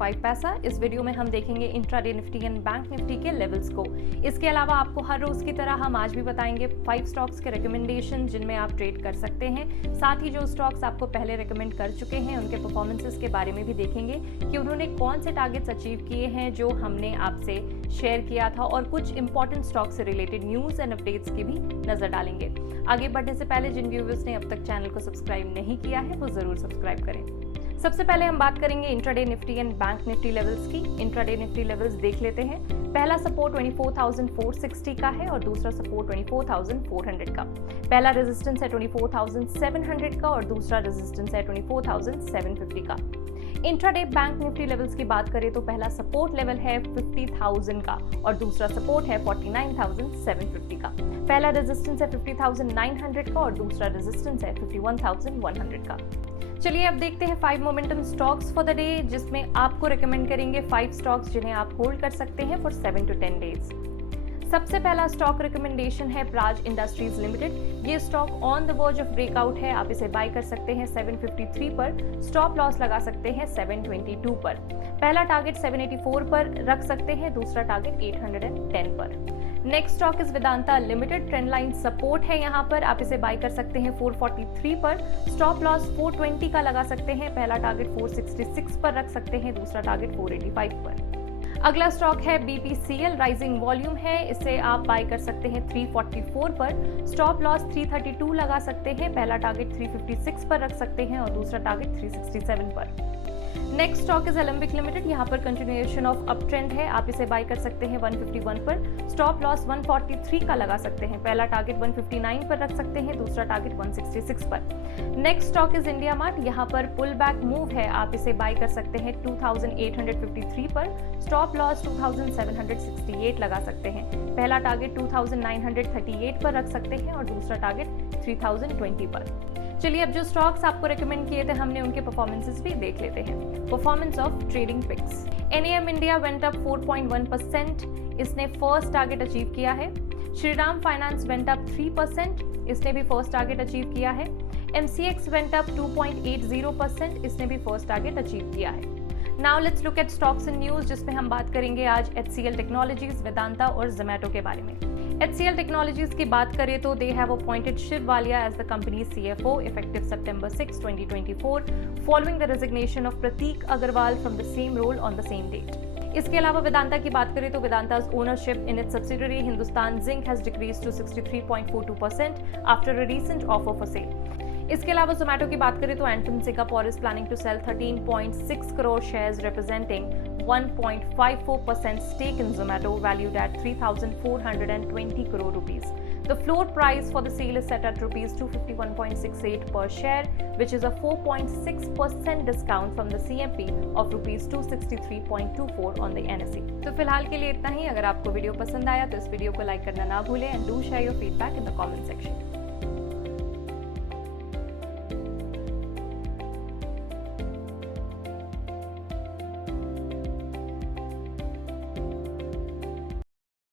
05 पैसा। इस वीडियो में हम देखेंगे intraday Nifty and bank Nifty के लेवल्स को। इसके अलावा आपको हर रोज की तरह हम आज भी बताएंगे 5 स्टॉक्स के रिकमेंडेशन जिनमें आप ट्रेड कर सकते हैं। साथ ही जो स्टॉक्स आपको पहले रिकमेंड कर चुके हैं उनके परफॉर्मेंसेस के बारे में भी देखेंगे कि उन्होंने कौन से टारगेट्स अचीव किए हैं जो हमने आपसे शेयर किया था, और कुछ इंपॉर्टेंट स्टॉक से रिलेटेड न्यूज एंड अपडेट्स की भी नजर डालेंगे। आगे बढ़ने से पहले जिन व्यूअर्स ने अब तक चैनल को सब्सक्राइब नहीं किया है वो जरूर सब्सक्राइब करें। सबसे पहले हम बात करेंगे intraday Nifty and bank Nifty levels की। इंट्राडे निफ्टी लेवल्स देख लेते हैं। पहला सपोर्ट 24,460 का है और दूसरा सपोर्ट 24,400 का। पहला रेजिस्टेंस है 24,700 का और दूसरा रेजिस्टेंस है 24,750 का। इंट्राडे बैंक निफ्टी लेवल्स की बात करें तो पहला सपोर्ट लेवल है 50,000 का और दूसरा सपोर्ट है 49,750 का। पहला रेजिस्टेंस है 50,900 का और दूसरा रेजिस्टेंस है 51,100 का। चलिए अब देखते हैं 5 momentum stocks for the day, जिसमें आपको रिकमेंड करेंगे 5 स्टॉक्स जिन्हें आप होल्ड कर सकते हैं फॉर 7 to 10 डेज। सबसे पहला स्टॉक रिकमेंडेशन है प्राज इंडस्ट्रीज लिमिटेड। ये stock on the verge of breakout है। आप इसे बाय कर सकते हैं 753 पर, स्टॉप लॉस लगा सकते हैं 722 पर। पहला टारगेट 784 पर रख सकते हैं, दूसरा टारगेट 810 पर। Next stock is Vedanta limited. Trend line support है यहाँ पर, आप इसे बाय कर सकते हैं 443 पर, स्टॉप लॉस 420 का लगा सकते हैं। पहला टारगेट 466 पर रख सकते हैं, दूसरा टारगेट 485 पर। अगला स्टॉक है BPCL, राइजिंग वॉल्यूम है, इसे आप बाय कर सकते हैं 344 पर, स्टॉप लॉस 332 लगा सकते हैं। पहला टारगेट 356 पर रख सकते हैं और दूसरा टारगेट 367 पर। Next stock is Alembic limited. यहाँ पर कंटिन्यूएशन ऑफ अप ट्रेंड है, आप इसे बाय कर सकते हैं 151 पर, स्टॉप लॉस 143 का लगा सकते हैं। पहला टारगेट 159 पर रख सकते हैं, दूसरा टारगेट 166 पर। Next stock is India mart. यहाँ पर पुल बैक मूव है, आप इसे बाय कर सकते हैं 2853 पर, स्टॉप लॉस 2768 लगा सकते हैं। पहला टारगेट 2938 पर रख सकते हैं और दूसरा टारगेट 3020 पर। चलिए अब जो स्टॉक्स आपको रेकमेंड किए थे हमने उनके परफॉर्मेंसेस भी देख लेते हैं। Performance of trading picks. NAM India went up 4.1%, इसने फर्स्ट टारगेट अचीव किया है। श्रीराम फाइनेंस वेंट अप 3%, इसने भी फर्स्ट टारगेट अचीव किया है। MCX वेंट अप 2.80%, इसने भी फर्स्ट टारगेट अचीव किया है। Now let's look at stocks in news, जिसमें हम बात करेंगे आज HCL टेक्नोलॉजीज, वेदांता और जोमैटो के बारे में। HCL टेक्नोलॉजीज की बात करें तो they have appointed Shiv Walia as the company CFO effective September 6, 2024 following the resignation of Prateek Agarwal from the same role on the same date. इसके अलावा वेदांता की बात करें तो वेदांता's ownership in its subsidiary Hindustan Zinc has decreased to 63.42% after a recent offer for sale. इसके अलावा Zomato की बात करें तो एंटम Singapore is planning to sell 13.6 crore shares representing 1.54% stake in Zomato valued at 3,420 crore rupees. The floor price for the sale is set at rupees 251.68 per share, which is a 4.6% discount from the CMP of rupees 263.24 on the NSE. तो फिलहाल के लिए इतना ही। अगर आपको video पसंद आया तो इस वीडियो को लाइक करना ना भूलें and do share your feedback in the comment section.